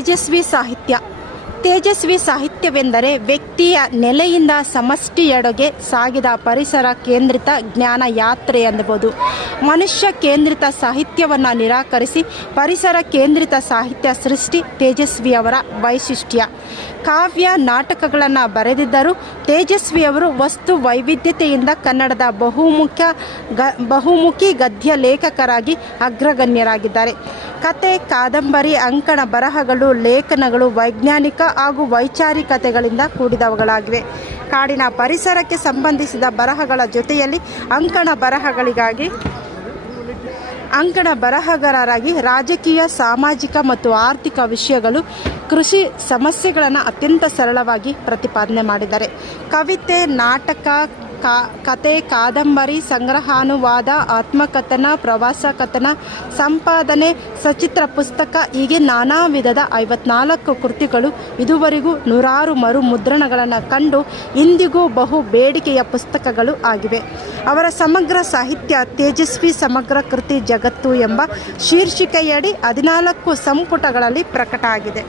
ತೇಜಸ್ವಿ ಸಾಹಿತ್ಯ. ತೇಜಸ್ವಿ ಸಾಹಿತ್ಯವೆಂದರೆ ವ್ಯಕ್ತಿಯ ನೆಲೆಯಿಂದ ಸಮಷ್ಟಿಯೆಡೆಗೆ ಸಾಗಿದ ಪರಿಸರ ಕೇಂದ್ರಿತ ಜ್ಞಾನ ಯಾತ್ರೆ ಎನ್ನಬಹುದು. ಮನುಷ್ಯ ಕೇಂದ್ರಿತ ಸಾಹಿತ್ಯವನ್ನು ನಿರಾಕರಿಸಿ ಪರಿಸರ ಕೇಂದ್ರಿತ ಸಾಹಿತ್ಯ ಸೃಷ್ಟಿ ತೇಜಸ್ವಿಯವರ ವೈಶಿಷ್ಟ್ಯ. ಕಾವ್ಯ ನಾಟಕಗಳನ್ನು ಬರೆದಿದ್ದರೂ ತೇಜಸ್ವಿಯವರು ವಸ್ತು ವೈವಿಧ್ಯತೆಯಿಂದ ಕನ್ನಡದ ಬಹುಮುಖಿ ಗದ್ಯ ಲೇಖಕರಾಗಿ ಅಗ್ರಗಣ್ಯರಾಗಿದ್ದಾರೆ. ಕತೆ, ಕಾದಂಬರಿ, ಅಂಕಣ ಬರಹಗಳು, ಲೇಖನಗಳು ವೈಜ್ಞಾನಿಕ ಹಾಗೂ ವೈಚಾರಿಕತೆಗಳಿಂದ ಕೂಡಿದವುಗಳಾಗಿವೆ. ಕಾಡಿನ ಪರಿಸರಕ್ಕೆ ಸಂಬಂಧಿಸಿದ ಬರಹಗಳ ಜೊತೆಯಲ್ಲಿ ಅಂಕಣ ಬರಹಗಾರರಾಗಿ ರಾಜಕೀಯ, ಸಾಮಾಜಿಕ ಮತ್ತು ಆರ್ಥಿಕ ವಿಷಯಗಳು, ಕೃಷಿ ಸಮಸ್ಯೆಗಳನ್ನು ಅತ್ಯಂತ ಸರಳವಾಗಿ ಪ್ರತಿಪಾದನೆ ಮಾಡಿದ್ದಾರೆ. ಕವಿತೆ, ನಾಟಕ, ಕತೆ, ಕಾದಂಬರಿ, ಸಂಗ್ರಹಾನುವಾದ, ಆತ್ಮಕಥನ, ಪ್ರವಾಸ ಕಥನ, ಸಂಪಾದನೆ, ಸಚಿತ್ರ ಪುಸ್ತಕ ಹೀಗೆ ನಾನಾ ವಿಧದ 54 ಕೃತಿಗಳು ಇದುವರೆಗೂ 100 ಮರು ಮುದ್ರಣಗಳನ್ನು ಕಂಡು ಇಂದಿಗೂ ಬಹು ಬೇಡಿಕೆಯ ಪುಸ್ತಕಗಳು ಆಗಿವೆ. ಅವರ ಸಮಗ್ರ ಸಾಹಿತ್ಯ ತೇಜಸ್ವಿ ಸಮಗ್ರ ಕೃತಿ ಜಗತ್ತು ಎಂಬ ಶೀರ್ಷಿಕೆಯಡಿ 14 ಸಂಪುಟಗಳಲ್ಲಿ ಪ್ರಕಟ ಆಗಿದೆ.